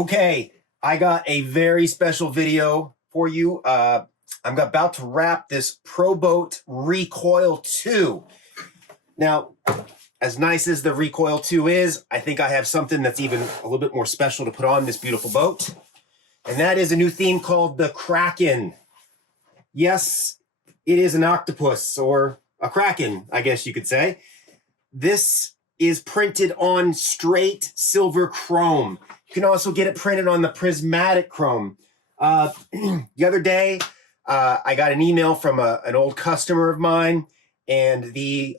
Okay, I got a very special video for you. I'm about to wrap this Pro Boat Recoil 2. Now, as nice as the Recoil 2 is, I think I have something that's even a little bit more special to put on this beautiful boat. And that is a new theme called the Kraken. Yes, it is an octopus, or a Kraken, I guess you could say. This is printed on straight silver chrome. You can also get it printed on the prismatic chrome. The other day, I got an email from an old customer of mine, and the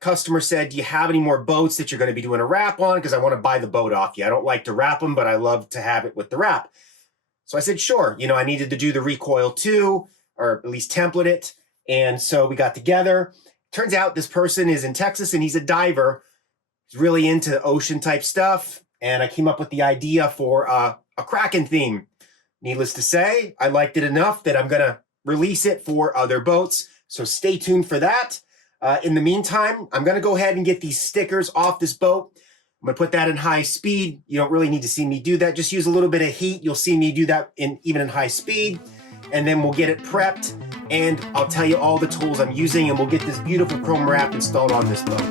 customer said, do you have any more boats that you're going to be doing a wrap on? Because I want to buy the boat off you. I don't like to wrap them, but I love to have it with the wrap. So I said, sure. You know, I needed to do the Recoil 2, or at least template it. And so we got together. Turns out this person is in Texas, and he's a diver. He's really into ocean type stuff. And I came up with the idea for a Kraken theme. Needless to say, I liked it enough that I'm going to release it for other boats. So stay tuned for that. In the meantime, I'm going to go ahead and get these stickers off this boat. I'm going to put that in high speed. You don't really need to see me do that. Just use a little bit of heat. You'll see me do that even in high speed. And then we'll get it prepped. And I'll tell you all the tools I'm using. And we'll get this beautiful chrome wrap installed on this boat.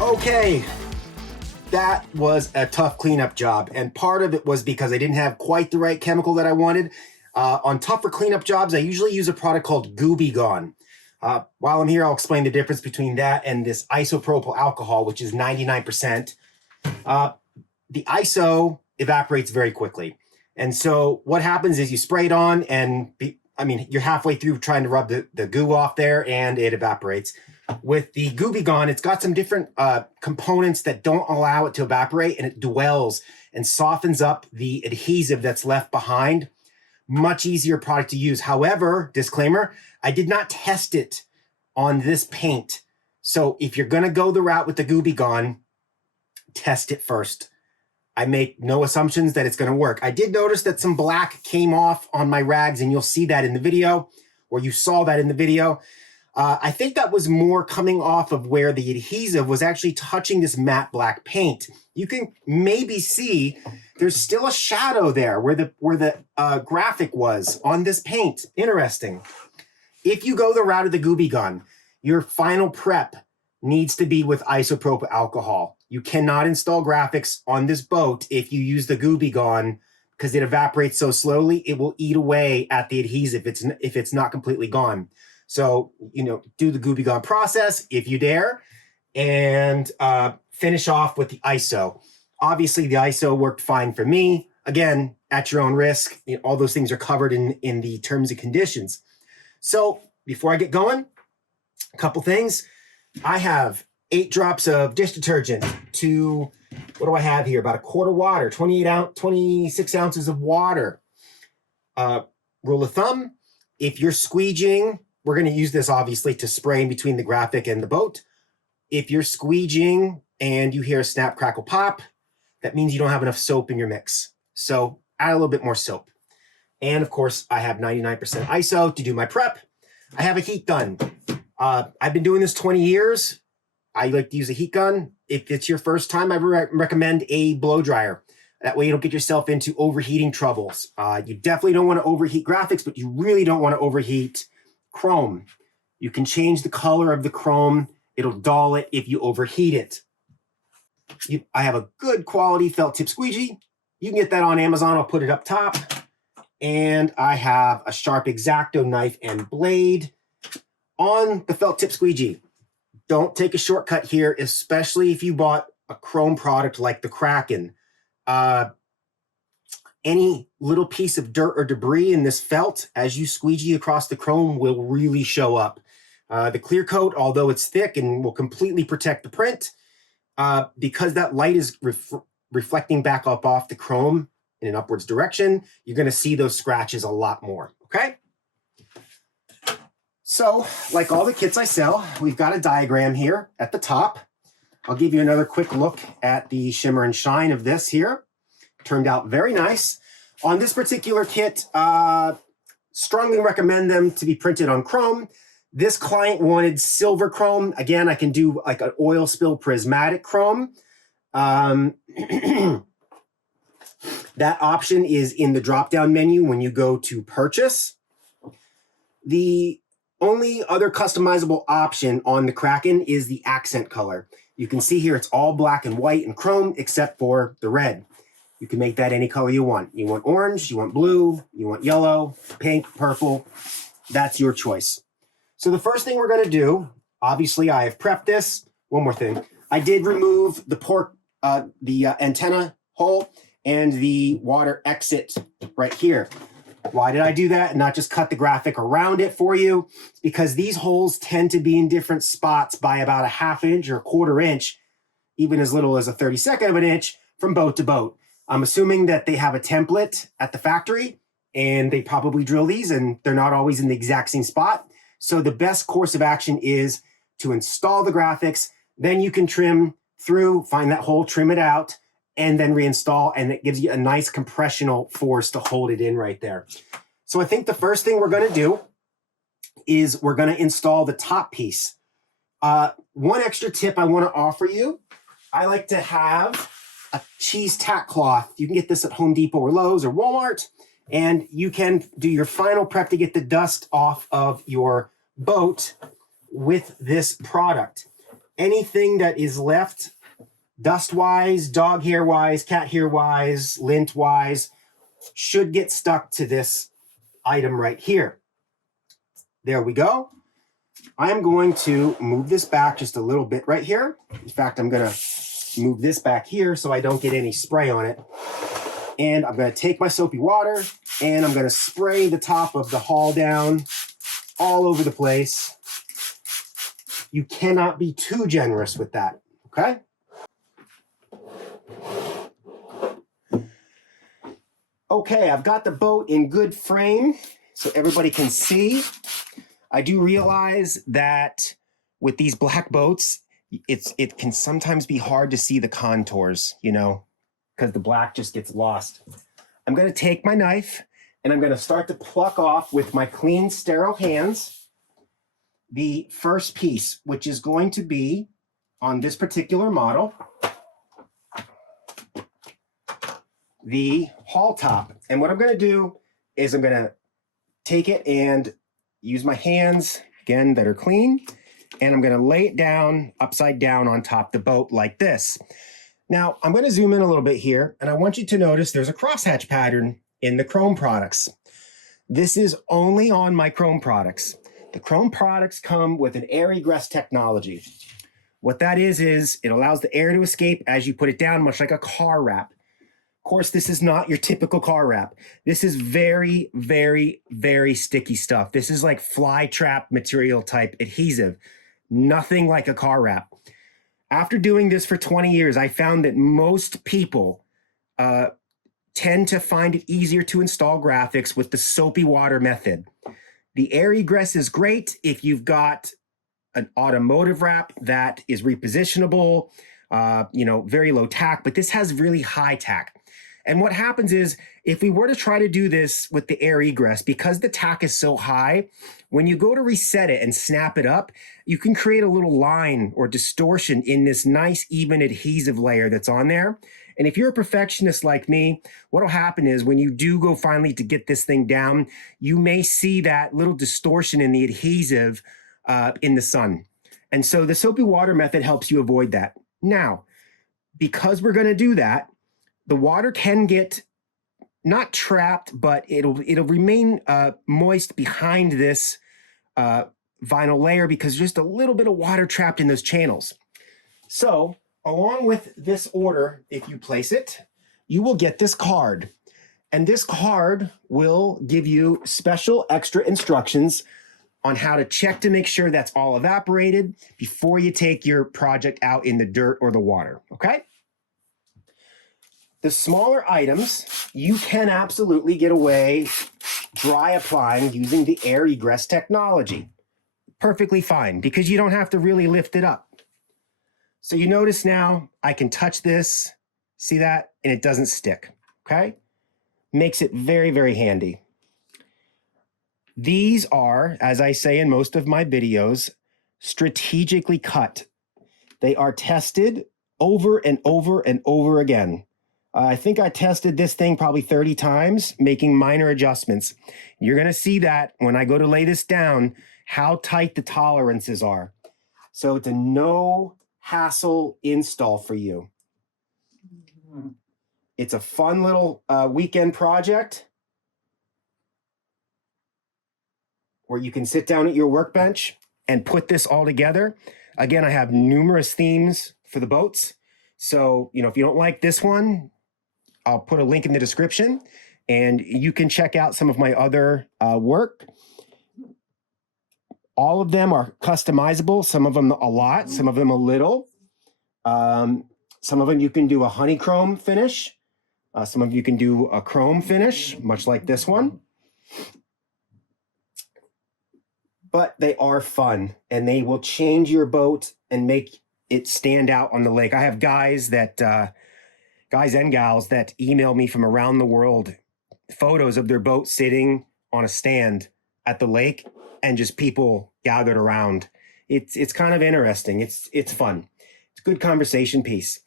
Okay, that was a tough cleanup job, and part of it was because I didn't have quite the right chemical that I wanted. On tougher cleanup jobs, I usually use a product called Gooby Gone. While I'm here, I'll explain the difference between that and this isopropyl alcohol, which is 99%. The iso evaporates very quickly. And so what happens is you spray it on and you're halfway through trying to rub the goo off there and it evaporates. with the Gooby Gone, it's got some different components that don't allow it to evaporate, and it dwells and softens up the adhesive that's left behind. Much easier product to use. However, disclaimer, I did not test it on this paint. So if you're gonna go the route with the Gooby Gone, test it first. I make no assumptions that it's gonna work. I did notice that some black came off on my rags, and you'll see that in the video, or you saw that in the video. I think that was more coming off of where the adhesive was actually touching this matte black paint. You can maybe see there's still a shadow there where the graphic was on this paint. Interesting. If you go the route of the Gooby Gone, your final prep needs to be with isopropyl alcohol. You cannot install graphics on this boat if you use the Gooby Gone, because it evaporates so slowly, it will eat away at the adhesive if it's not completely gone. So, do the Gooby Gone process if you dare, and finish off with the ISO. Obviously, the ISO worked fine for me. Again, at your own risk. All those things are covered in the terms and conditions. So before I get going, a couple things. I have 8 drops of dish detergent to, what do I have here? About a quart of water, 26 ounces of water. Rule of thumb, if you're squeegeeing, we're going to use this obviously to spray in between the graphic and the boat. If you're squeegeeing and you hear a snap, crackle, pop, that means you don't have enough soap in your mix. So add a little bit more soap. And of course, I have 99% ISO to do my prep. I have a heat gun. I've been doing this 20 years. I like to use a heat gun. If it's your first time, I recommend a blow dryer. That way you don't get yourself into overheating troubles. You definitely don't want to overheat graphics, but you really don't want to overheat chrome. You can change the color of the chrome. It'll dull it if you overheat it. I have a good quality felt tip squeegee. You can get that on Amazon. I'll put it up top. And I have a sharp X-Acto knife and blade on the felt tip squeegee. Don't take a shortcut here, especially if you bought a chrome product like the Kraken. Any little piece of dirt or debris in this felt, as you squeegee across the chrome, will really show up. The clear coat, although it's thick and will completely protect the print, because that light is reflecting back up off the chrome in an upwards direction, you're going to see those scratches a lot more, okay? So, like all the kits I sell, we've got a diagram here at the top. I'll give you another quick look at the shimmer and shine of this here. Turned out very nice. On this particular kit, strongly recommend them to be printed on chrome. This client wanted silver chrome. Again, I can do like an oil spill prismatic chrome. That option is in the drop-down menu when you go to purchase. The only other customizable option on the Kraken is the accent color. You can see here it's all black and white and chrome except for the red. You can make that any color you want. You want orange, you want blue, you want yellow, pink, purple. That's your choice. So the first thing we're going to do, obviously I have prepped this. One more thing. I did remove the antenna hole and the water exit right here. Why did I do that and not just cut the graphic around it for you? It's because these holes tend to be in different spots by about a ½ inch or a ¼ inch, even as little as a 32nd of an inch from boat to boat. I'm assuming that they have a template at the factory and they probably drill these and they're not always in the exact same spot. So the best course of action is to install the graphics, then you can trim through, find that hole, trim it out, and then reinstall, and it gives you a nice compressional force to hold it in right there. So I think the first thing we're gonna do is we're gonna install the top piece. One extra tip I wanna offer you, I like to have a cheese tack cloth. You can get this at Home Depot or Lowe's or Walmart, and you can do your final prep to get the dust off of your boat with this product. Anything that is left dust-wise, dog hair-wise, cat hair-wise, lint-wise, should get stuck to this item right here. There we go. I'm going to move this back just a little bit right here. In fact, I'm going to move this back here so I don't get any spray on it. And I'm going to take my soapy water and I'm going to spray the top of the hull down all over the place. you cannot be too generous with that, okay? Okay, I've got the boat in good frame so everybody can see. I do realize that with these black boats, it can sometimes be hard to see the contours, you know, because the black just gets lost. I'm going to take my knife and I'm going to start to pluck off with my clean, sterile hands the first piece, which is going to be on this particular model, the hull top. And what I'm going to do is I'm going to take it and use my hands, again, that are clean, and I'm going to lay it down upside down on top of the boat like this. Now, I'm going to zoom in a little bit here, and I want you to notice there's a crosshatch pattern in the chrome products. This is only on my chrome products. The chrome products come with an air egress technology. What that is it allows the air to escape as you put it down, much like a car wrap. Of course, this is not your typical car wrap. This is very, very, very sticky stuff. This is like fly trap material type adhesive. Nothing like a car wrap. After doing this for 20 years, I found that most people tend to find it easier to install graphics with the soapy water method. The air egress is great if you've got an automotive wrap that is repositionable, very low tack, but this has really high tack. And what happens is, if we were to try to do this with the air egress, because the tack is so high, when you go to reset it and snap it up, you can create a little line or distortion in this nice, even adhesive layer that's on there. And if you're a perfectionist like me, what'll happen is when you do go finally to get this thing down, you may see that little distortion in the adhesive in the sun. And so the soapy water method helps you avoid that. Now, because we're going to do that, the water can get not trapped, but it'll remain moist behind this vinyl layer because there's just a little bit of water trapped in those channels. So along with this order, if you place it, you will get this card. And this card will give you special extra instructions on how to check to make sure that's all evaporated before you take your project out in the dirt or the water, okay? The smaller items, you can absolutely get away dry applying using the air egress technology. Perfectly fine, because you don't have to really lift it up. So you notice now I can touch this, see that, and it doesn't stick, okay? Makes it very, very handy. These are, as I say in most of my videos, strategically cut. They are tested over and over and over again. I think I tested this thing probably 30 times, making minor adjustments. You're going to see that when I go to lay this down, how tight the tolerances are. So it's a no hassle install for you. It's a fun little weekend project where you can sit down at your workbench and put this all together. Again, I have numerous themes for the boats. So, if you don't like this one, I'll put a link in the description and you can check out some of my other work. All of them are customizable. Some of them a lot, some of them a little. Some of them you can do a honeycomb finish. Some of you can do a chrome finish, much like this one. But they are fun and they will change your boat and make it stand out on the lake. I have guys and gals that email me from around the world photos of their boat sitting on a stand at the lake and just people gathered around. It's kind of interesting. It's fun. It's a good conversation piece.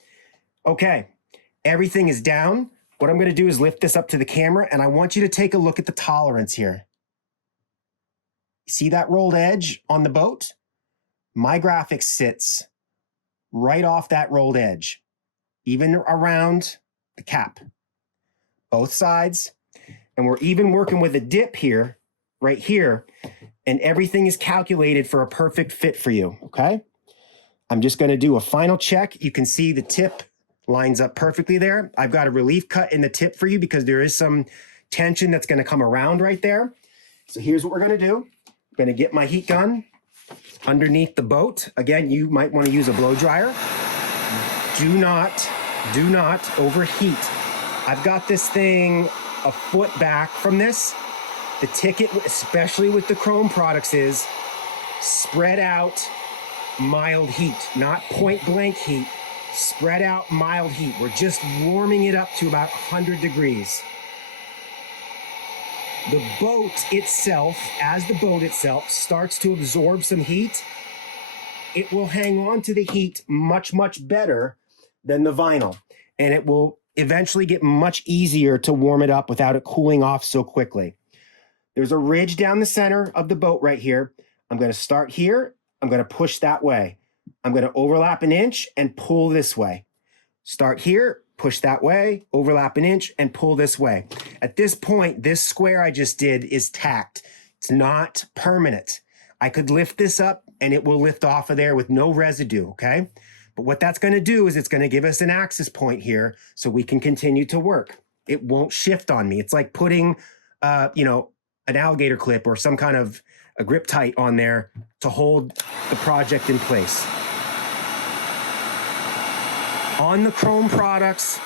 Okay, everything is down. What I'm going to do is lift this up to the camera and I want you to take a look at the tolerance here. See that rolled edge on the boat? My graphic sits right off that rolled edge, even around the cap, both sides. And we're even working with a dip here, right here, and everything is calculated for a perfect fit for you, okay? I'm just gonna do a final check. You can see the tip lines up perfectly there. I've got a relief cut in the tip for you because there is some tension that's gonna come around right there. So here's what we're gonna do. I'm gonna get my heat gun underneath the boat. Again, you might want to use a blow dryer. Do not overheat. I've got this thing a foot back from this. The ticket, especially with the chrome products, is spread out mild heat, not point blank heat. Spread out mild heat. We're just warming it up to about 100 degrees. The boat itself, as the boat itself starts to absorb some heat, it will hang on to the heat much, much better than the vinyl. And it will eventually get much easier to warm it up without it cooling off so quickly. There's a ridge down the center of the boat right here. I'm going to start here. I'm going to push that way. I'm going to overlap an inch and pull this way. Start here, push that way, overlap an inch and pull this way. At this point, this square I just did is tacked. It's not permanent. I could lift this up and it will lift off of there with no residue, okay? But what that's going to do is it's going to give us an access point here so we can continue to work. It won't shift on me. It's like putting, an alligator clip or some kind of a grip tight on there to hold the project in place. On the chrome products,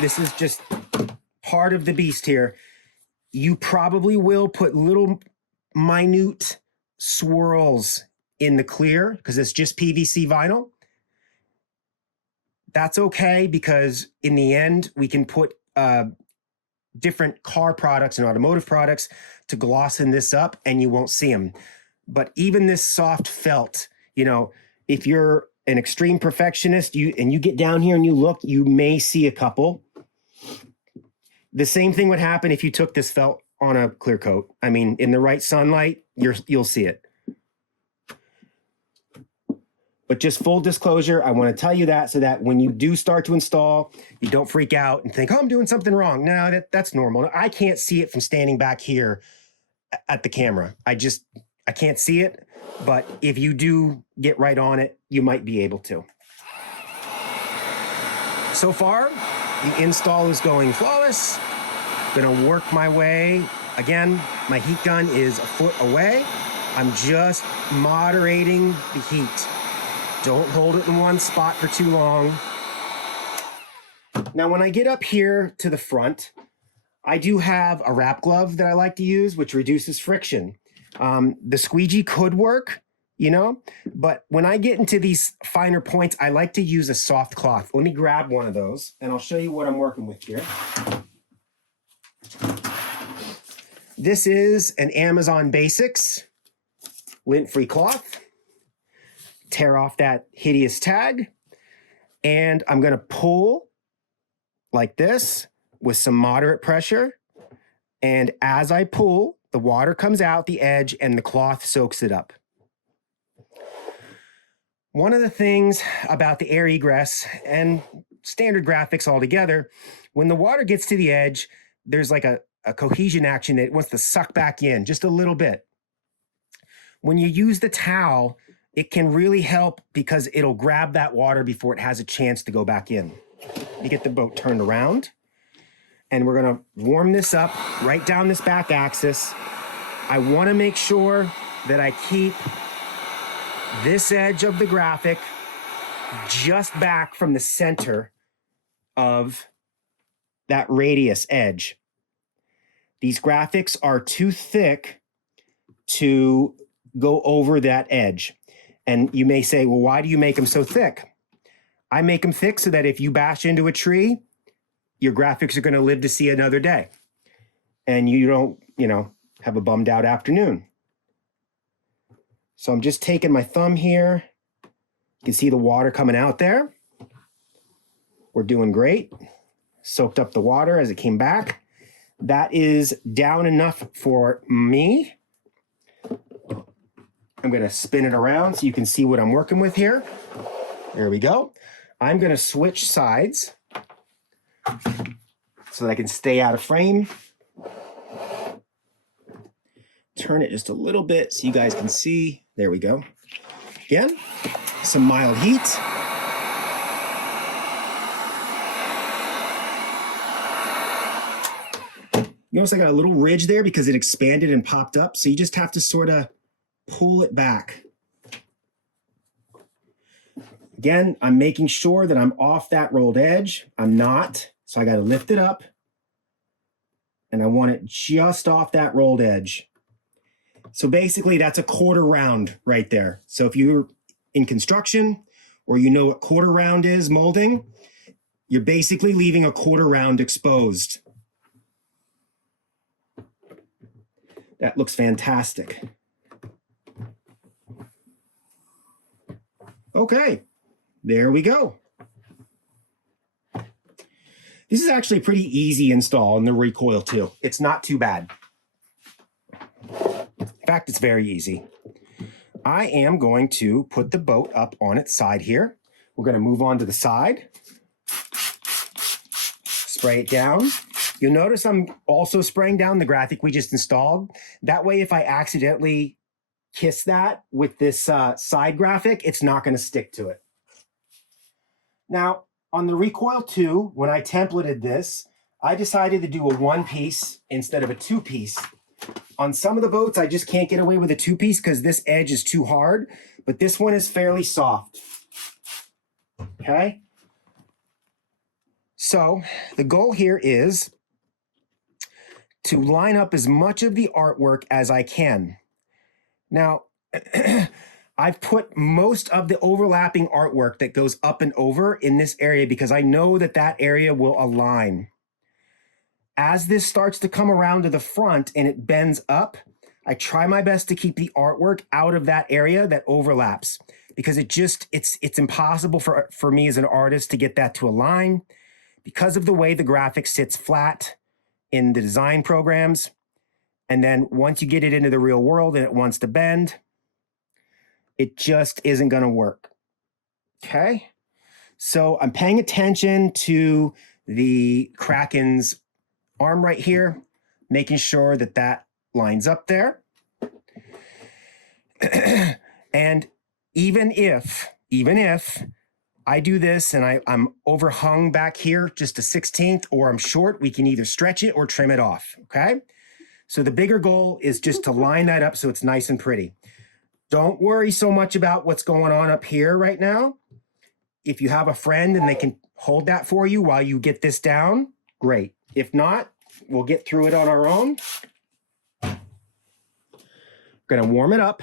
this is just part of the beast here. You probably will put little minute swirls in the clear because it's just PVC vinyl. That's okay because in the end, we can put different car products and automotive products to glossen this up and you won't see them. But even this soft felt, if you're an extreme perfectionist, you get down here and you look, you may see a couple. The same thing would happen if you took this felt on a clear coat. I mean, in the right sunlight, you'll see it. But just full disclosure, I want to tell you that so that when you do start to install, you don't freak out and think, oh, I'm doing something wrong. No, that's normal. I can't see it from standing back here at the camera. I can't see it. But if you do get right on it, you might be able to. So far, the install is going flawless. Gonna work my way. Again, my heat gun is a foot away. I'm just moderating the heat. Don't hold it in one spot for too long. Now, when I get up here to the front, I do have a wrap glove that I like to use, which reduces friction. The squeegee could work, but when I get into these finer points, I like to use a soft cloth. Let me grab one of those and I'll show you what I'm working with here. This is an Amazon Basics lint-free cloth. Tear off that hideous tag, and I'm going to pull like this with some moderate pressure. And as I pull, the water comes out the edge and the cloth soaks it up. One of the things about the air egress and standard graphics altogether, when the water gets to the edge, there's like a cohesion action that it wants to suck back in just a little bit. When you use the towel, it can really help because it'll grab that water before it has a chance to go back in. You get the boat turned around, and we're gonna warm this up right down this back axis. I wanna make sure that I keep this edge of the graphic just back from the center of that radius edge. These graphics are too thick to go over that edge. And you may say, well, why do you make them so thick? I make them thick so that if you bash into a tree, your graphics are going to live to see another day. And you don't, have a bummed out afternoon. So I'm just taking my thumb here. You can see the water coming out there. We're doing great. Soaked up the water as it came back. That is down enough for me. I'm going to spin it around so you can see what I'm working with here. There we go. I'm going to switch sides so that I can stay out of frame. Turn it just a little bit so you guys can see. There we go. Again, some mild heat. You notice I got a little ridge there because it expanded and popped up. So you just have to sort of pull it back. Again, I'm making sure that I'm off that rolled edge. I'm not, so I got to lift it up. And I want it just off that rolled edge. So basically, that's a quarter round right there. So if you're in construction or you know what quarter round is molding, you're basically leaving a quarter round exposed. That looks fantastic. Okay, there we go. This is actually a pretty easy install in the recoil too. It's not too bad. In fact, it's very easy. I am going to put the boat up on its side here. We're going to move on to the side. Spray it down. You'll notice I'm also spraying down the graphic we just installed. That way, if I accidentally kiss that with this side graphic, it's not going to stick to it. Now, on the Recoil 2, when I templated this, I decided to do a one-piece instead of a two-piece. On some of the boats, I just can't get away with a two-piece because this edge is too hard, but this one is fairly soft. Okay? So the goal here is to line up as much of the artwork as I can. Now, I've put most of the overlapping artwork that goes up and over in this area because I know that that area will align. As this starts to come around to the front and it bends up, I try my best to keep the artwork out of that area that overlaps because it's impossible for me as an artist to get that to align because of the way the graphic sits flat in the design programs. And then once you get it into the real world and it wants to bend, it just isn't going to work. Okay? So I'm paying attention to the Kraken's arm right here, making sure that that lines up there. And even if I do this and I'm overhung back here just a 1/16 or I'm short, we can either stretch it or trim it off, okay? So the bigger goal is just to line that up so it's nice and pretty. Don't worry so much about what's going on up here right now. If you have a friend and they can hold that for you while you get this down, great. If not, we'll get through it on our own. Gonna warm it up.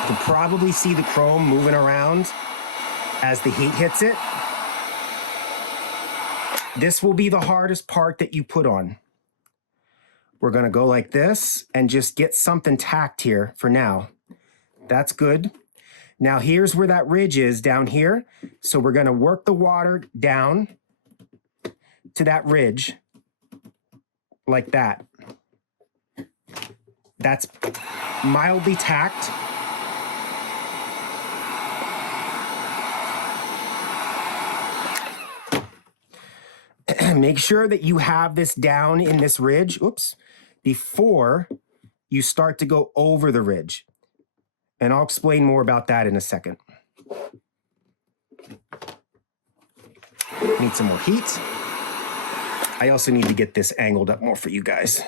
You can probably see the chrome moving around as the heat hits it. This will be the hardest part that you put on. We're gonna go like this and just get something tacked here for now. That's good. Now here's where that ridge is down here. So we're gonna work the water down to that ridge like that. That's mildly tacked. Make sure that you have this down in this ridge, before you start to go over the ridge. And I'll explain more about that in a second. Need some more heat. I also need to get this angled up more for you guys.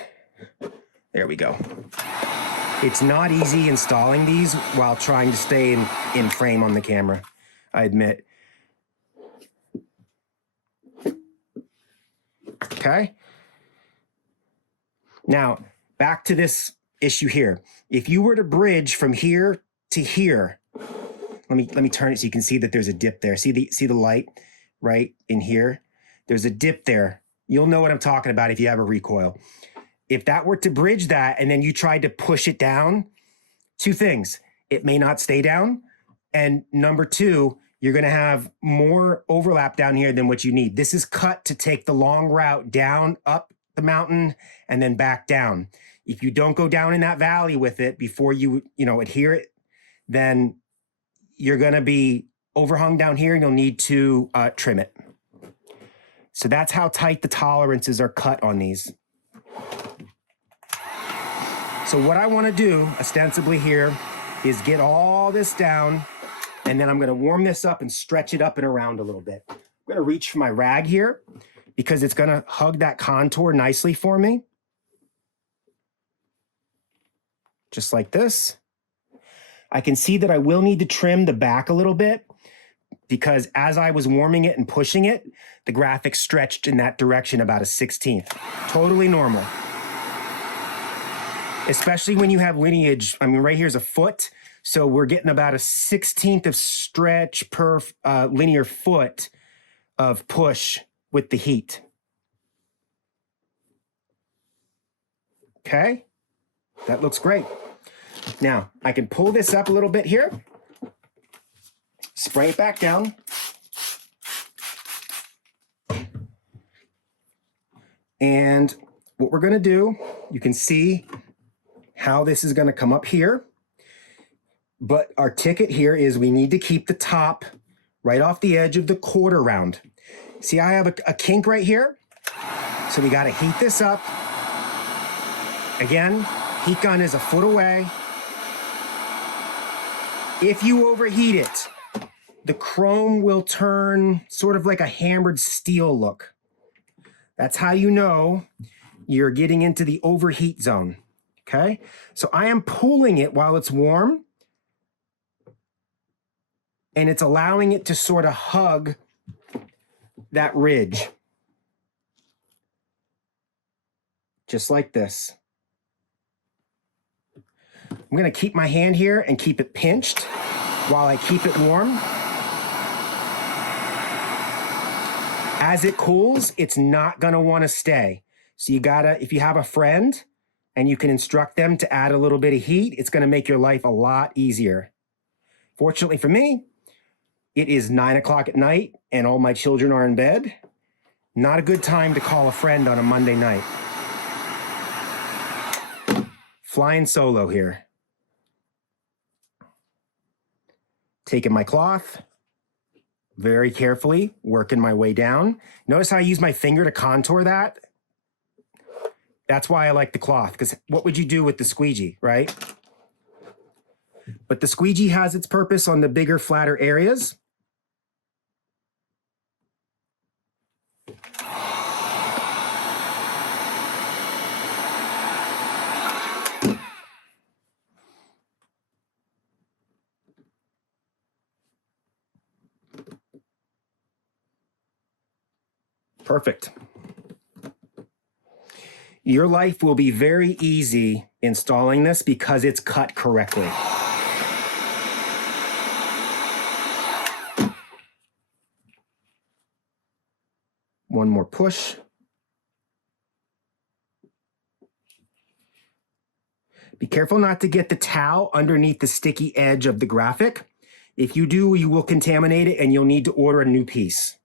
There we go. It's not easy installing these while trying to stay in frame on the camera, I admit. Okay. Now, back to this issue here. If you were to bridge from here to here, let me turn it so you can see that there's a dip there. See the light right in here? There's a dip there. You'll know what I'm talking about if you have a recoil. If that were to bridge that and then you tried to push it down, two things. It may not stay down. And number two, you're going to have more overlap down here than what you need. This is cut to take the long route down, up the mountain, and then back down. If you don't go down in that valley with it before you adhere it, then you're going to be overhung down here and you'll need to trim it. So that's how tight the tolerances are cut on these. So what I want to do ostensibly here is get all this down, and then I'm going to warm this up and stretch it up and around a little bit. I'm going to reach for my rag here because it's gonna hug that contour nicely for me. Just like this. I can see that I will need to trim the back a little bit because as I was warming it and pushing it, the graphic stretched in that direction about a 16th. Totally normal. Especially when you have lineage. I mean, right here's a foot. So we're getting about a 16th of stretch per linear foot of push with the heat. Okay, that looks great. Now, I can pull this up a little bit here, spray it back down. And what we're gonna do, you can see how this is gonna come up here. But our ticket here is we need to keep the top right off the edge of the quarter round. See, I have a kink right here. So we gotta heat this up. Again, heat gun is a foot away. If you overheat it, the chrome will turn sort of like a hammered steel look. That's how you know you're getting into the overheat zone, okay? So I am pulling it while it's warm, and it's allowing it to sort of hug that ridge. Just like this. I'm gonna keep my hand here and keep it pinched while I keep it warm. As it cools, it's not gonna wanna stay. So you gotta, if you have a friend and you can instruct them to add a little bit of heat, it's gonna make your life a lot easier. Fortunately for me, it is 9 o'clock at night and all my children are in bed. Not a good time to call a friend on a Monday night. Flying solo here. Taking my cloth, very carefully, working my way down. Notice how I use my finger to contour that? That's why I like the cloth, because what would you do with the squeegee, right? But the squeegee has its purpose on the bigger, flatter areas. Perfect. Your life will be very easy installing this because it's cut correctly. One more push. Be careful not to get the towel underneath the sticky edge of the graphic. If you do, you will contaminate it and you'll need to order a new piece.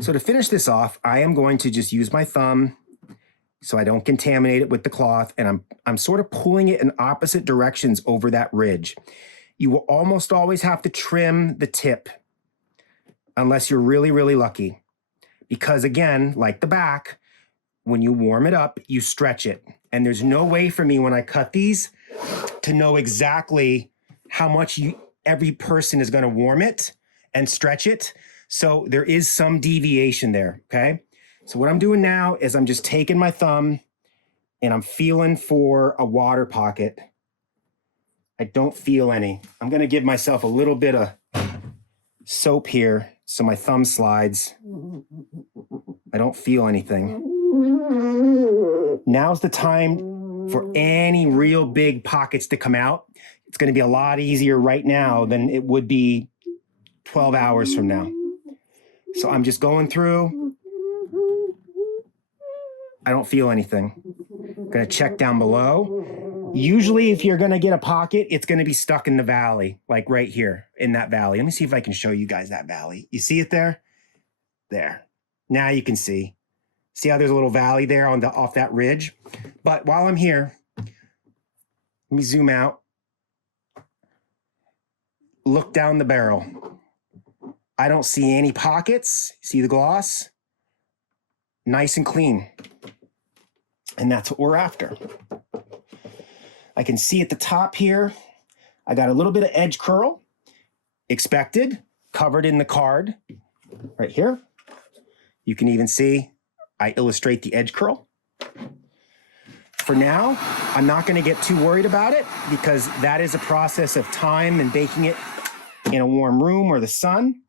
So to finish this off, I am going to just use my thumb so I don't contaminate it with the cloth, and I'm sort of pulling it in opposite directions over that ridge. You will almost always have to trim the tip unless you're really, really lucky. Because again, like the back, when you warm it up, you stretch it. And there's no way for me when I cut these to know exactly how much every person is gonna warm it and stretch it. So there is some deviation there, okay? So what I'm doing now is I'm just taking my thumb and I'm feeling for a water pocket. I don't feel any. I'm gonna give myself a little bit of soap here so my thumb slides. I don't feel anything. Now's the time for any real big pockets to come out. It's gonna be a lot easier right now than it would be 12 hours from now. So I'm just going through. I don't feel anything. I'm gonna check down below. Usually if you're gonna get a pocket, it's gonna be stuck in the valley, like right here in that valley. Let me see if I can show you guys that valley. You see it there? There. Now you can see. See how there's a little valley there on off that ridge? But while I'm here, let me zoom out. Look down the barrel. I don't see any pockets. See the gloss? Nice and clean. And that's what we're after. I can see at the top here, I got a little bit of edge curl, expected, covered in the card right here. You can even see I illustrate the edge curl. For now, I'm not going to get too worried about it because that is a process of time and baking it in a warm room or the sun.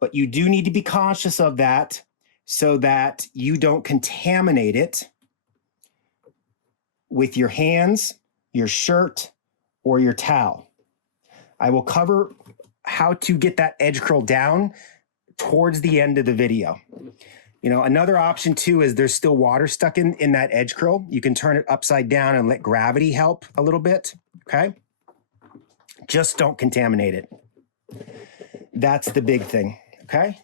But you do need to be cautious of that so that you don't contaminate it with your hands, your shirt, or your towel. I will cover how to get that edge curl down towards the end of the video. You know, another option too is there's still water stuck in that edge curl. You can turn it upside down and let gravity help a little bit, okay? Just don't contaminate it. That's the big thing, okay?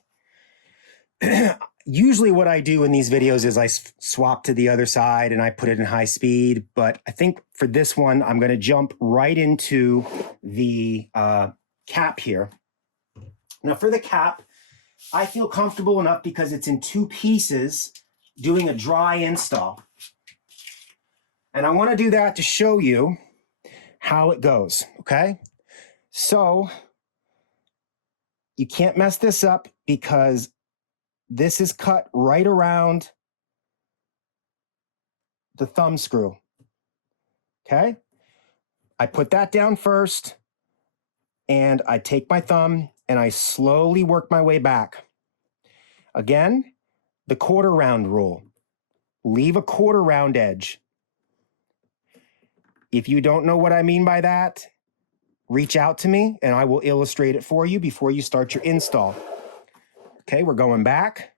Usually what I do in these videos is I swap to the other side and I put it in high speed, but I think for this one, I'm gonna jump right into the cap here. Now for the cap, I feel comfortable enough because it's in 2 pieces doing a dry install. And I want to do that to show you how it goes, okay? So you can't mess this up because this is cut right around the thumb screw, okay? I put that down first and I take my thumb and I slowly work my way back. Again, the quarter round rule. Leave a quarter round edge. If you don't know what I mean by that, reach out to me and I will illustrate it for you before you start your install. Okay, we're going back.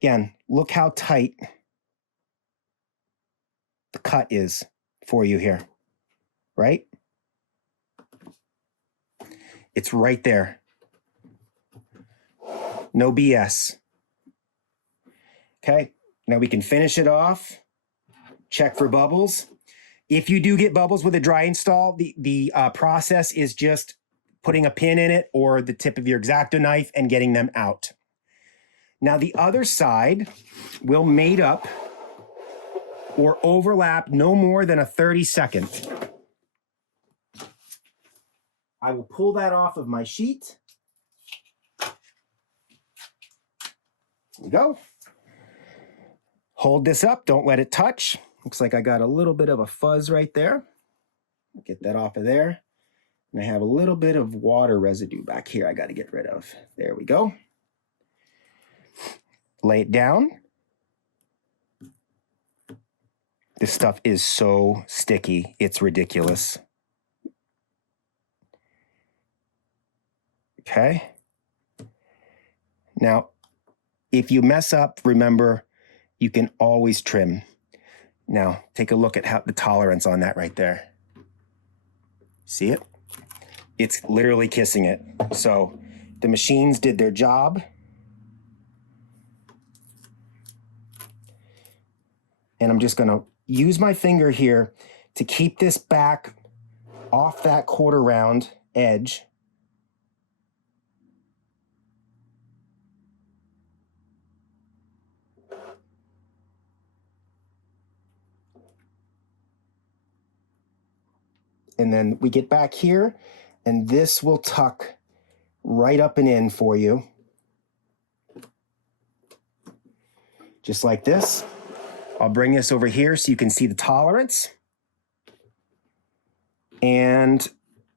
Again, look how tight the cut is for you here, right? It's right there. No BS. Okay, now we can finish it off. Check for bubbles. If you do get bubbles with a dry install, the process is just putting a pin in it or the tip of your X-Acto knife and getting them out. Now the other side will mate up or overlap no more than a 30-second. I will pull that off of my sheet. There we go. Hold this up, don't let it touch. Looks like I got a little bit of a fuzz right there. Get that off of there. And I have a little bit of water residue back here I got to get rid of. There we go. Lay it down. This stuff is so sticky, it's ridiculous. Okay. Now, if you mess up, remember, you can always trim. Now, take a look at how the tolerance on that right there. See it? It's literally kissing it. So the machines did their job. And I'm just gonna use my finger here to keep this back off that quarter round edge. And then we get back here and this will tuck right up and in for you. Just like this. I'll bring this over here so you can see the tolerance. And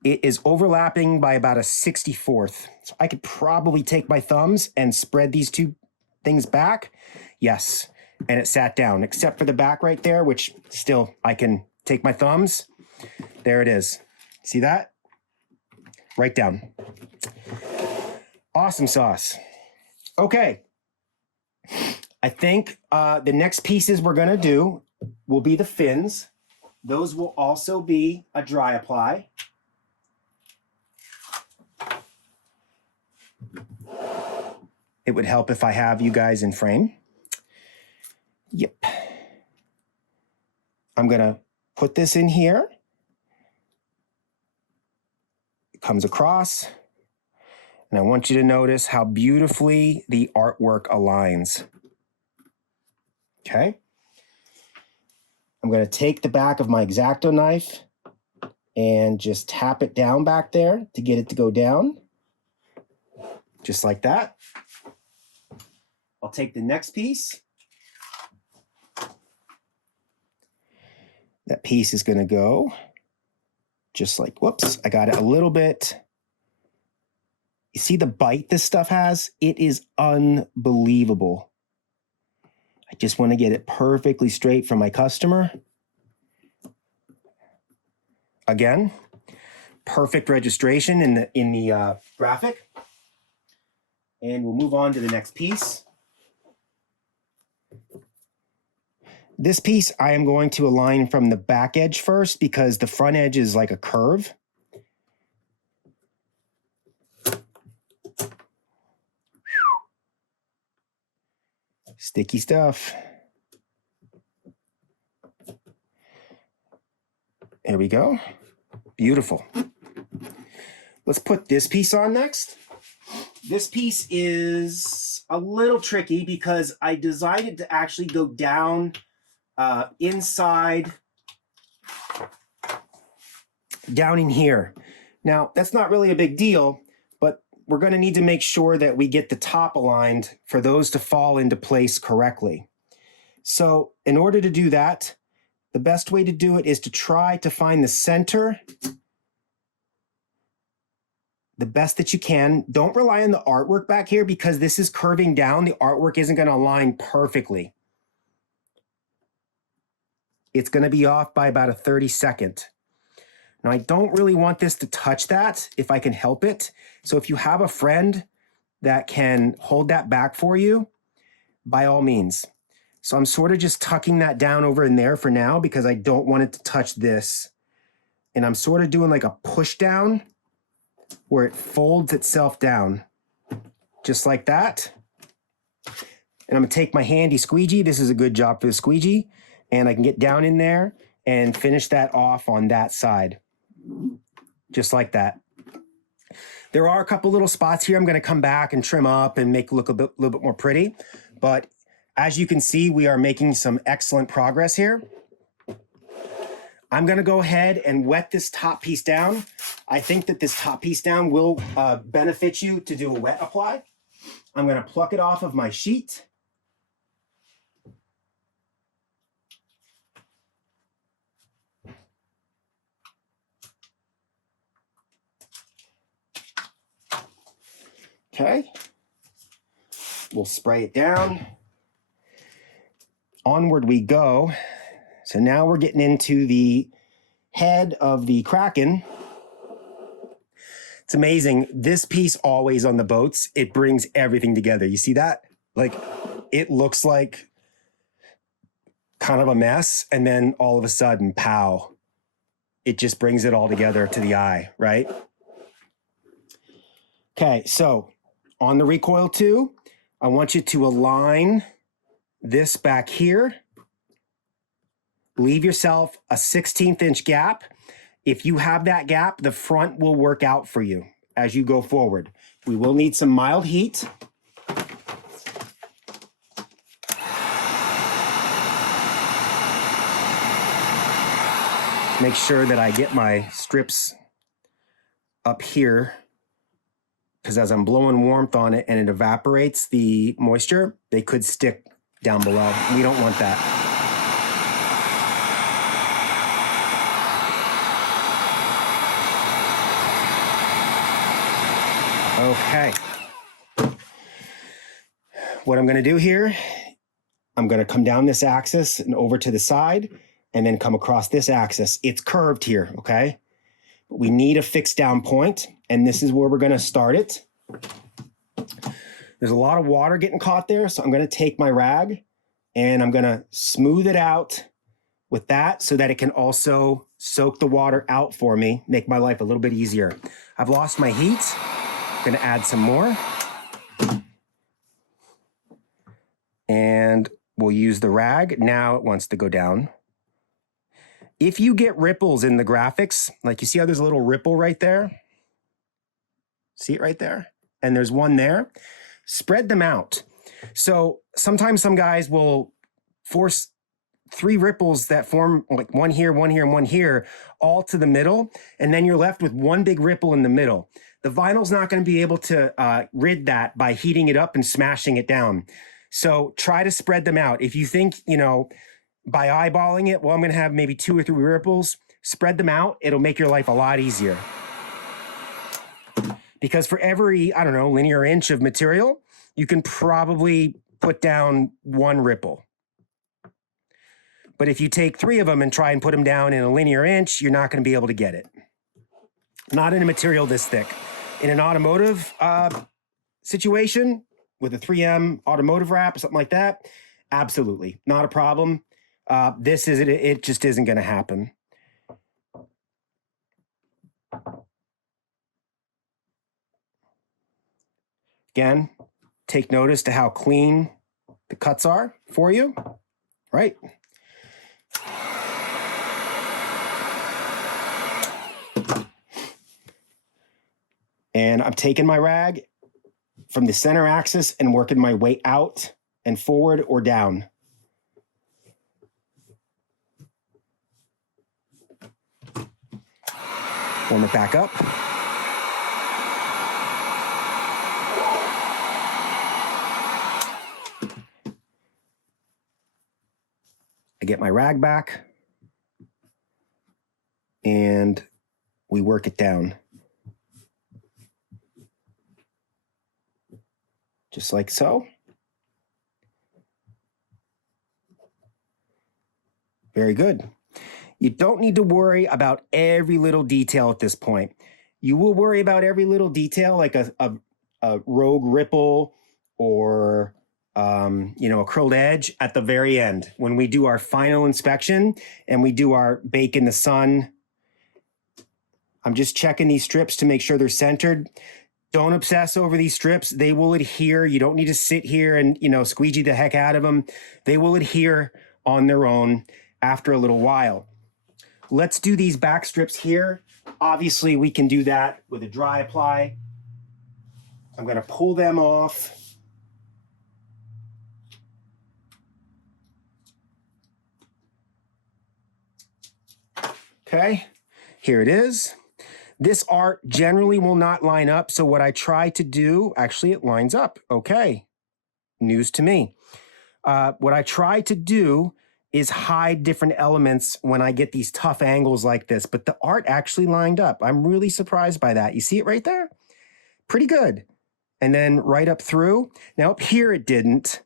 it is overlapping by about a 64th. So I could probably take my thumbs and spread these 2 things back. Yes, and it sat down, except for the back right there, which still I can take my thumbs. There it is. See that? Right down. Awesome sauce. Okay. I think the next pieces we're gonna do will be the fins. Those will also be a dry apply. It would help if I have you guys in frame. Yep. I'm gonna put this in here. It comes across. And I want you to notice how beautifully the artwork aligns. Okay. I'm going to take the back of my X-Acto knife and just tap it down back there to get it to go down. Just like that. I'll take the next piece. That piece is going to go just like, whoops, I got it a little bit. You see the bite this stuff has? It is unbelievable. I just want to get it perfectly straight for my customer. Again, perfect registration in the graphic. And we'll move on to the next piece. This piece I am going to align from the back edge first because the front edge is like a curve. Sticky stuff. There we go. Beautiful. Let's put this piece on next. This piece is a little tricky because I designed it to actually go down inside, down in here. Now, that's not really a big deal, but we're going to need to make sure that we get the top aligned for those to fall into place correctly. So in order to do that, the best way to do it is to try to find the center the best that you can. Don't rely on the artwork back here because this is curving down. The artwork isn't going to align perfectly. It's going to be off by about a 32nd. Now, I don't really want this to touch that if I can help it. So if you have a friend that can hold that back for you, by all means. So I'm sort of just tucking that down over in there for now because I don't want it to touch this. And I'm sort of doing like a push down where it folds itself down, just like that. And I'm gonna take my handy squeegee. This is a good job for the squeegee. And I can get down in there and finish that off on that side, just like that. There are a couple little spots here I'm gonna come back and trim up and make look a little bit more pretty. But as you can see, we are making some excellent progress here. I'm gonna go ahead and wet this top piece down. I think that this top piece down will benefit you to do a wet apply. I'm gonna pluck it off of my sheet. Okay, we'll spray it down. Onward we go. So now we're getting into the head of the Kraken. It's amazing. This piece always on the boats, it brings everything together. You see that? Like, it looks like kind of a mess, and then all of a sudden, pow. It just brings it all together to the eye, right? Okay, so on the Recoil 2, I want you to align this back here. Leave yourself a 1/16 inch gap. If you have that gap, the front will work out for you as you go forward. We will need some mild heat. Make sure that I get my strips up here because as I'm blowing warmth on it and it evaporates the moisture, they could stick down below. We don't want that. Okay. What I'm going to do here, I'm going to come down this axis and over to the side and then come across this axis. It's curved here, okay? But we need a fixed down point, and this is where we're going to start it. There's a lot of water getting caught there, so I'm going to take my rag and I'm going to smooth it out with that so that it can also soak the water out for me, make my life a little bit easier. I've lost my heat. Gonna add some more. And we'll use the rag. Now it wants to go down. If you get ripples in the graphics, like you see how there's a little ripple right there? See it right there? And there's one there. Spread them out. So sometimes some guys will force three ripples that form like one here, and one here, all to the middle, and then you're left with one big ripple in the middle. The vinyl's not going to be able to rid that by heating it up and smashing it down. So try to spread them out. If you think, by eyeballing it, well, I'm going to have maybe 2 or 3 ripples, spread them out. It'll make your life a lot easier. Because for every, I don't know, linear inch of material, you can probably put down 1 ripple. But if you take 3 of them and try and put them down in a linear inch, you're not going to be able to get it. Not in a material this thick. In an automotive situation with a 3M automotive wrap or something like that, absolutely not a problem. It just isn't going to happen. Again, take notice to how clean the cuts are for you, right? And I'm taking my rag from the center axis and working my way out and forward or down. Warm it back up. I get my rag back and we work it down. Just like so. Very good. You don't need to worry about every little detail at this point. You will worry about every little detail, like a rogue ripple or a curled edge at the very end when we do our final inspection and we do our bake in the sun. I'm just checking these strips to make sure they're centered. Don't obsess over these strips. They will adhere. You don't need to sit here and, squeegee the heck out of them. They will adhere on their own after a little while. Let's do these back strips here. Obviously, we can do that with a dry apply. I'm going to pull them off. Okay, here it is. This art generally will not line up, so what I try to do, actually it lines up. Okay, news to me. What I try to do is hide different elements when I get these tough angles like this, but the art actually lined up. I'm really surprised by that. You see it right there? Pretty good. And then right up through. Now up here it didn't.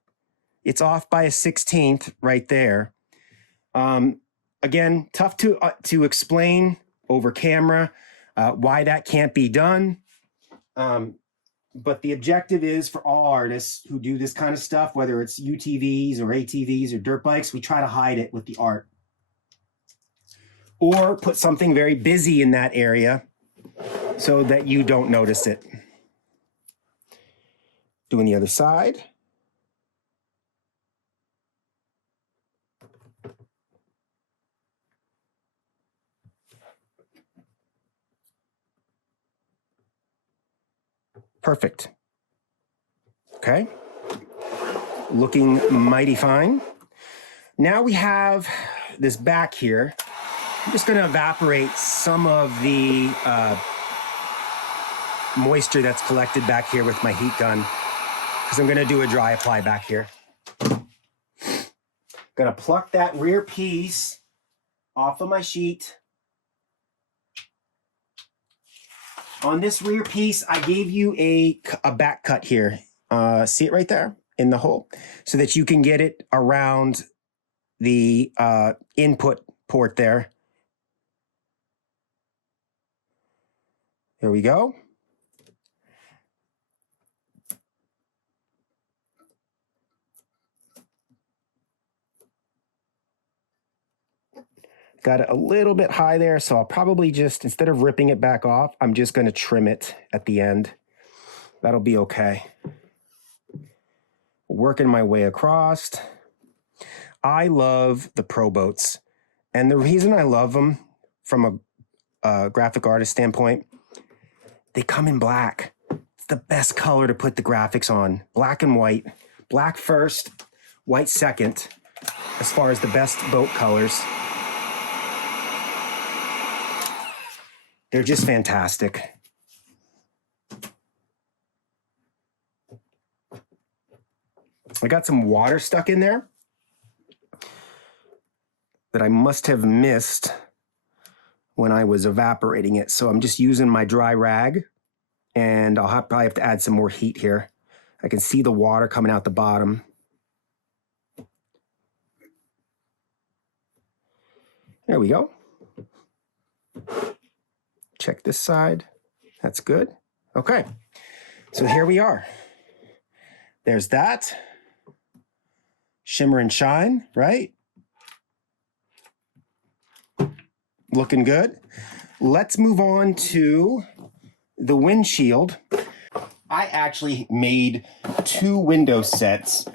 It's off by a 1/16 right there. Again, tough to explain over camera why that can't be done. But the objective is for all artists who do this kind of stuff, whether it's UTVs or ATVs or dirt bikes, we try to hide it with the art. Or put something very busy in that area so that you don't notice it. Doing the other side. Perfect. Okay. Looking mighty fine. Now we have this back here. I'm just going to evaporate some of the moisture that's collected back here with my heat gun because I'm going to do a dry apply back here. Going to pluck that rear piece off of my sheet. On this rear piece, I gave you a back cut here. See it right there in the hole? So that you can get it around the input port there. There we go. Got it a little bit high there, so I'll probably just, instead of ripping it back off, I'm just going to trim it at the end. That'll be okay. Working my way across. I love the Pro Boats. And the reason I love them from a graphic artist standpoint, they come in black. It's the best color to put the graphics on. Black and white. Black first, white second. as far as the best boat colors. They're just fantastic. I got some water stuck in there that I must have missed when I was evaporating it. So I'm just using my dry rag, and probably have to add some more heat here. I can see the water coming out the bottom. There we go. Check this side. That's good. Okay, so here we are. There's that. Shimmer and shine, right? Looking good. Let's move on to the windshield. I actually made 2 window sets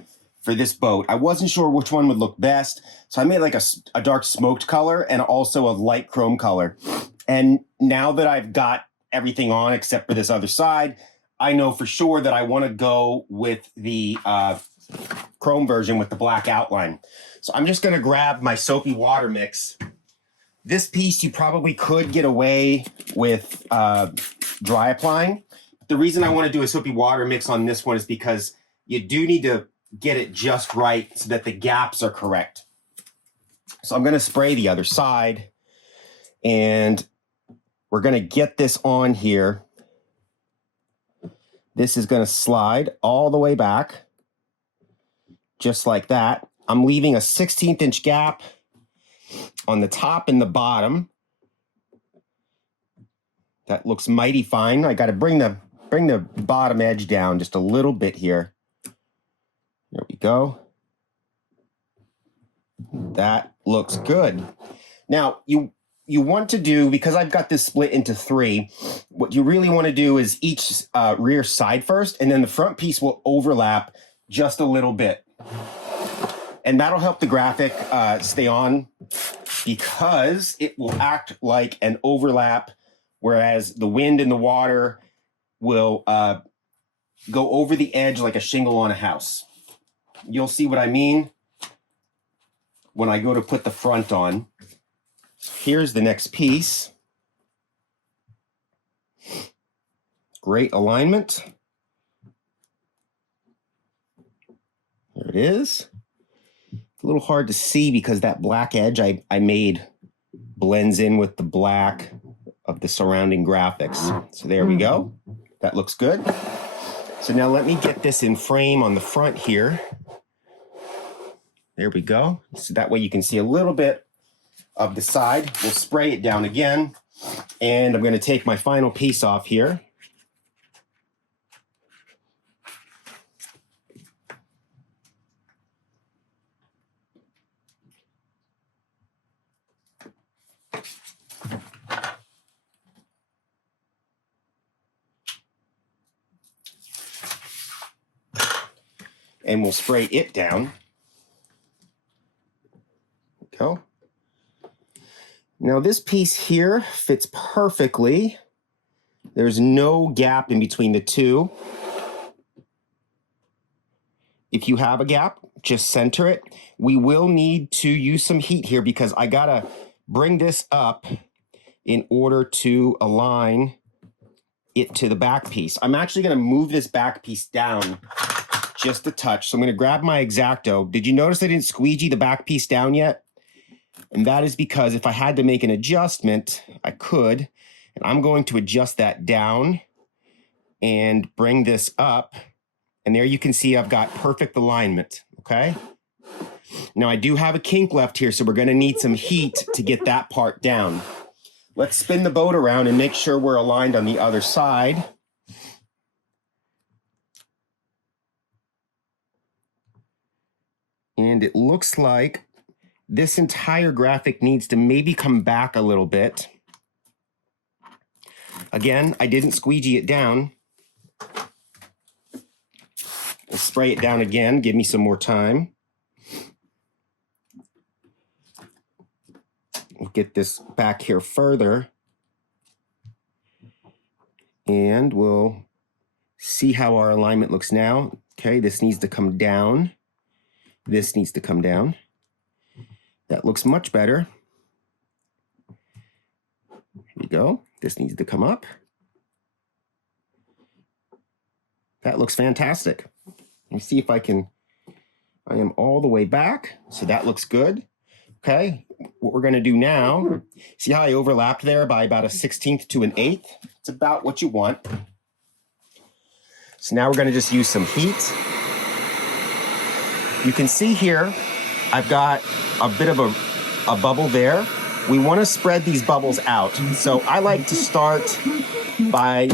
for this boat. I wasn't sure which one would look best, so I made like a dark smoked color and also a light chrome color. And now that I've got everything on except for this other side, I know for sure that I want to go with the chrome version with the black outline. So I'm just going to grab my soapy water mix. This piece you probably could get away with dry applying. The reason I want to do a soapy water mix on this one is because you do need to get it just right so that the gaps are correct. So I'm going to spray the other side, and we're going to get this on here. This is going to slide all the way back, just like that. I'm leaving a 1/16 inch gap on the top and the bottom. That looks mighty fine. I got to bring the bottom edge down just a little bit here. There we go. That looks good. Now, you want to do, because I've got this split into 3, what you really want to do is each rear side first, and then the front piece will overlap just a little bit. And that'll help the graphic stay on, because it will act like an overlap, whereas the wind and the water will go over the edge like a shingle on a house. You'll see what I mean when I go to put the front on. Here's the next piece. Great alignment. There it is. It's a little hard to see because that black edge I made blends in with the black of the surrounding graphics. So there we go. That looks good. So now let me get this in frame on the front here. There we go. So that way you can see a little bit of the side. We'll spray it down again. And I'm going to take my final piece off here. And we'll spray it down. Go. Now this piece here fits perfectly. There's no gap in between the two. If you have a gap, just center it. We will need to use some heat here because I gotta bring this up in order to align it to the back piece. I'm actually gonna move this back piece down just a touch. So I'm gonna grab my X-Acto. Did you notice I didn't squeegee the back piece down yet? And that is because if I had to make an adjustment, I could. And I'm going to adjust that down and bring this up. And there you can see I've got perfect alignment, okay? Now I do have a kink left here, so we're gonna need some heat to get that part down. Let's spin the boat around and make sure we're aligned on the other side. And it looks like this entire graphic needs to maybe come back a little bit. Again, I didn't squeegee it down. We'll spray it down again, give me some more time. We'll get this back here further. And we'll see how our alignment looks now. Okay, this needs to come down. This needs to come down. That looks much better. Here we go. This needs to come up. That looks fantastic. Let me see if I am all the way back. So that looks good. Okay, what we're gonna do now, see how I overlapped there by about a 1/16 to an 1/8? It's about what you want. So now we're gonna just use some heat. You can see here, I've got a bit of a bubble there. We wanna spread these bubbles out. So I like to start by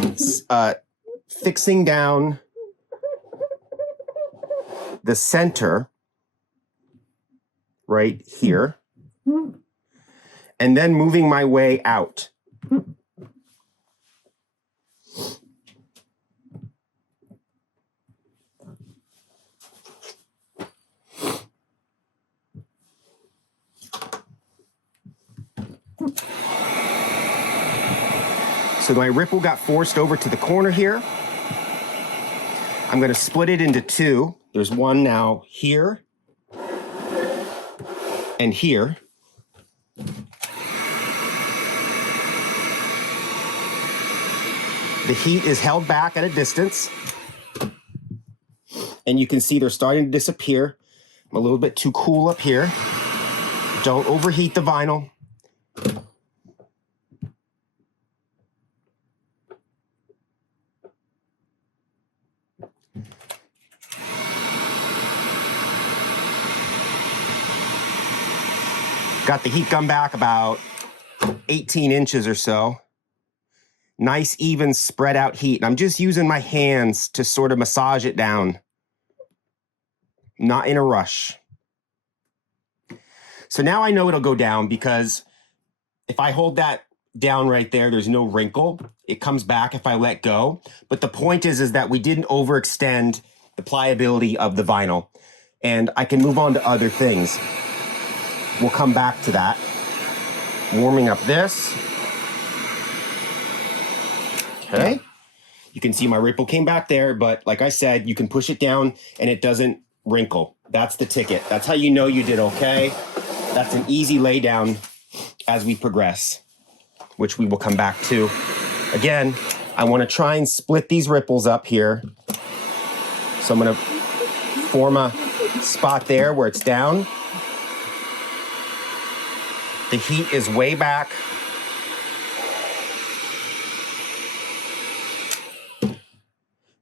fixing down the center right here, and then moving my way out. So my ripple got forced over to the corner here. I'm going to split it into two. There's one now here and here. The heat is held back at a distance. And you can see they're starting to disappear. I'm a little bit too cool up here. Don't overheat the vinyl. Got the heat gun back about 18 inches or so. Nice, even spread out heat. And I'm just using my hands to sort of massage it down. Not in a rush. So now I know it'll go down because if I hold that down right there, there's no wrinkle. It comes back if I let go. But the point is that we didn't overextend the pliability of the vinyl. And I can move on to other things. We'll come back to that. Warming up this. Okay. You can see my ripple came back there, but like I said, you can push it down and it doesn't wrinkle. That's the ticket. That's how you know you did okay. That's an easy lay down as we progress, which we will come back to. Again, I want to try and split these ripples up here. So I'm going to form a spot there where it's down. The heat is way back.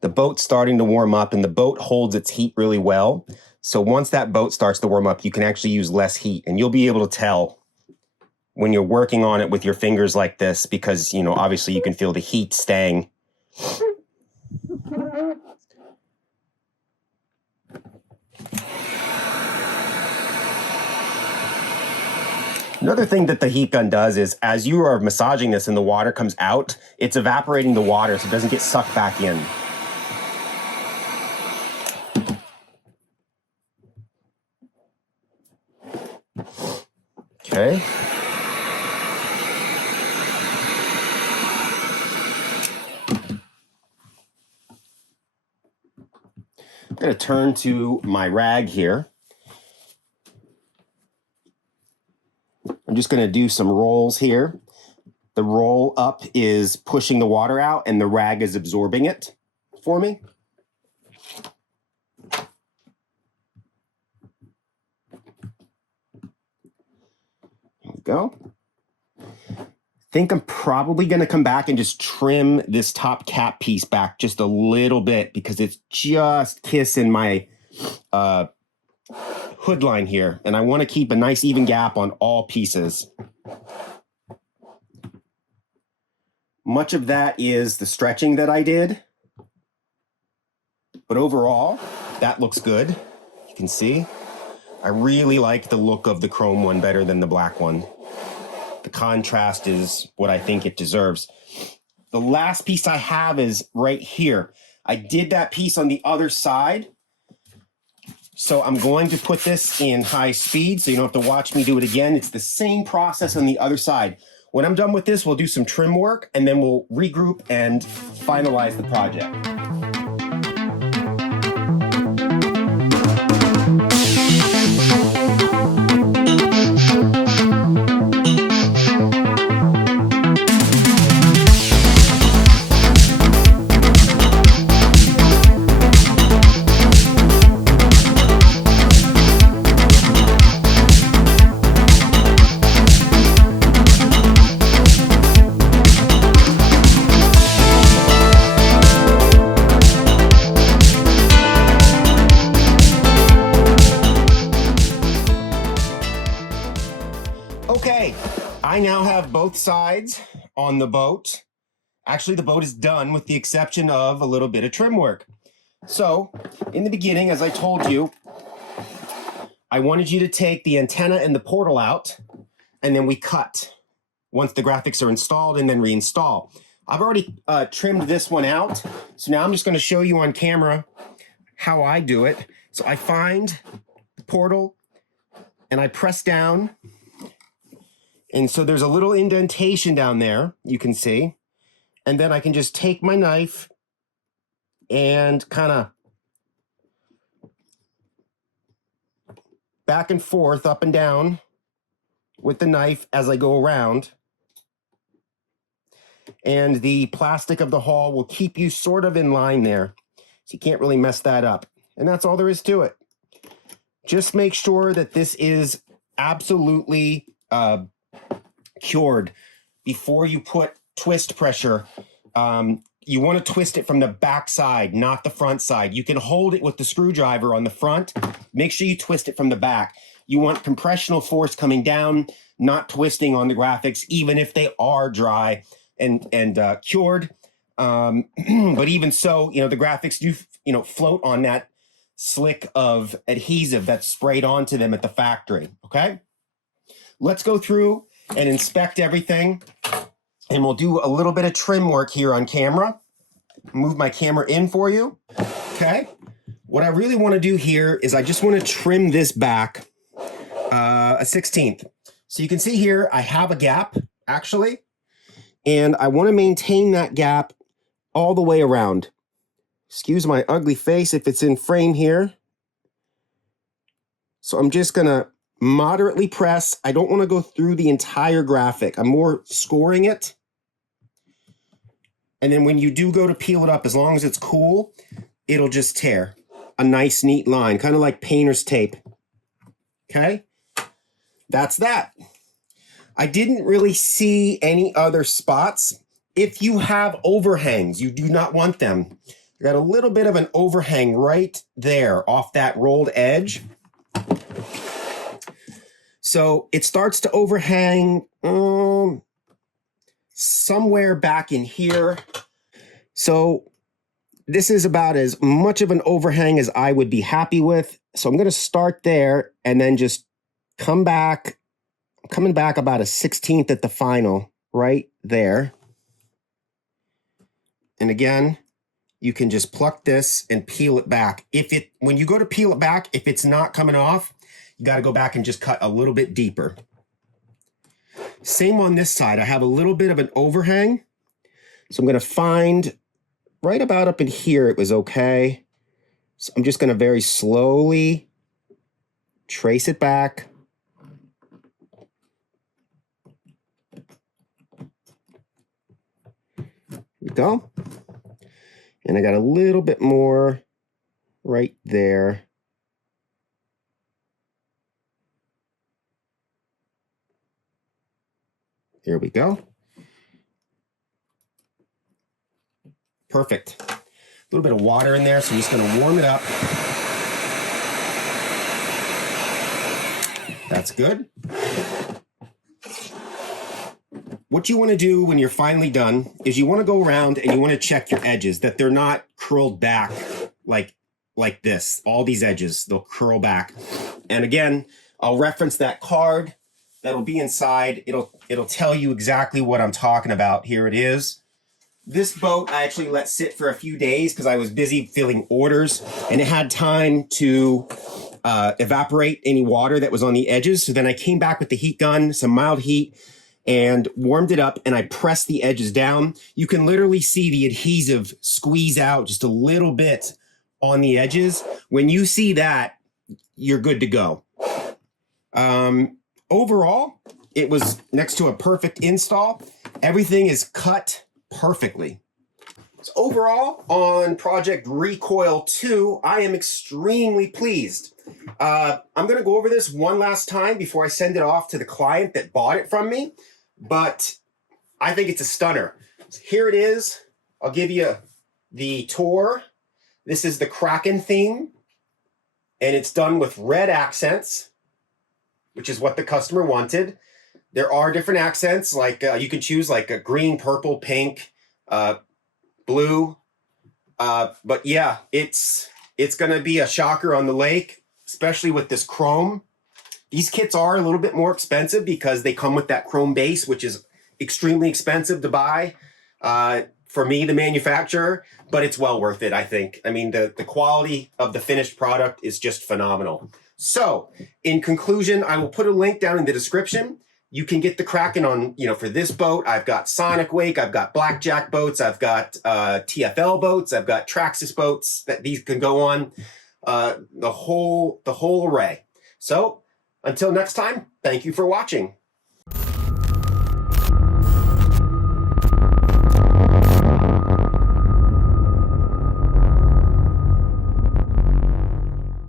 The boat's starting to warm up, and the boat holds its heat really well. So once that boat starts to warm up, you can actually use less heat, and you'll be able to tell when you're working on it with your fingers like this because, you know, obviously you can feel the heat staying. Another thing that the heat gun does is as you are massaging this and the water comes out, it's evaporating the water so it doesn't get sucked back in. Okay. I'm going to turn to my rag here. I'm just going to do some rolls here. The roll up is pushing the water out and the rag is absorbing it for me. There we go. I think I'm probably going to come back and just trim this top cap piece back just a little bit because it's just kissing my hood line here, and I want to keep a nice even gap on all pieces. Much of that is the stretching that I did, but overall that looks good. You can see I really like the look of the chrome one better than the black one. The contrast is what I think it deserves. The last piece I have is right here. I did that piece on the other side. So I'm going to put this in high speed so you don't have to watch me do it again. It's the same process on the other side. When I'm done with this, we'll do some trim work and then we'll regroup and finalize the project. I now have both sides on the boat. Actually, the boat is done with the exception of a little bit of trim work. So, in the beginning, as I told you, I wanted you to take the antenna and the portal out, and then we cut once the graphics are installed and then reinstall. I've already trimmed this one out, so now I'm just going to show you on camera how I do it. So I find the portal and I press down, and so there's a little indentation down there, you can see, and then I can just take my knife and kind of back and forth, up and down with the knife as I go around. And the plastic of the hull will keep you sort of in line there. So you can't really mess that up. And that's all there is to it. Just make sure that this is absolutely cured before you put twist pressure. You want to twist it from the back side, not the front side. You can hold it with the screwdriver on the front. Make sure you twist it from the back. You want compressional force coming down, not twisting on the graphics, even if they are dry and cured. But even so, the graphics do, float on that slick of adhesive that's sprayed onto them at the factory, okay? Let's go through and inspect everything, and we'll do a little bit of trim work here on camera. Move my camera in for you, okay? What I really want to do here is I just want to trim this back a 1/16. So you can see here, I have a gap, actually, and I want to maintain that gap all the way around. Excuse my ugly face if it's in frame here. So I'm just going to moderately press. I don't want to go through the entire graphic. I'm more scoring it. And then when you do go to peel it up, as long as it's cool, it'll just tear a nice, neat line, kind of like painter's tape. Okay? That's that. I didn't really see any other spots. If you have overhangs, you do not want them. I got a little bit of an overhang right there off that rolled edge. So it starts to overhang somewhere back in here. So this is about as much of an overhang as I would be happy with. So I'm going to start there and then just come back. I'm coming back about a 1/16 at the final, right there. And again, you can just pluck this and peel it back. When you go to peel it back, if it's not coming off, you got to go back and just cut a little bit deeper. Same on this side. I have a little bit of an overhang. So I'm going to find right about up in here, it was okay. So I'm just going to very slowly trace it back. Here we go. And I got a little bit more right there. There we go. Perfect. A little bit of water in there, so I'm just going to warm it up. That's good. What you want to do when you're finally done is you want to go around and you want to check your edges, that they're not curled back like this. All these edges, they'll curl back. And again, I'll reference that card that'll be inside. It'll tell you exactly what I'm talking about. Here it is. This boat I actually let sit for a few days because I was busy filling orders, and it had time to evaporate any water that was on the edges. So then I came back with the heat gun, some mild heat, and warmed it up, and I pressed the edges down. You can literally see the adhesive squeeze out just a little bit on the edges. When you see that, you're good to go. Overall, it was next to a perfect install. Everything is cut perfectly. So overall, on Project Recoil 2, I am extremely pleased. I'm going to go over this one last time before I send it off to the client that bought it from me, but I think it's a stunner. So here it is. I'll give you the tour. This is the Kraken theme, and it's done with red accents, which is what the customer wanted. There are different accents, like you can choose like a green, purple, pink, blue. But yeah, it's going to be a shocker on the lake, especially with this chrome. These kits are a little bit more expensive because they come with that chrome base, which is extremely expensive to buy for me, the manufacturer, but it's well worth it, I think. I mean, the quality of the finished product is just phenomenal. So in conclusion, I will put a link down in the description. You can get the Kraken on, for this boat. I've got Sonic Wake, I've got Blackjack boats, I've got TFL boats, I've got Traxxas boats that these can go on, the whole array. So until next time, thank you for watching.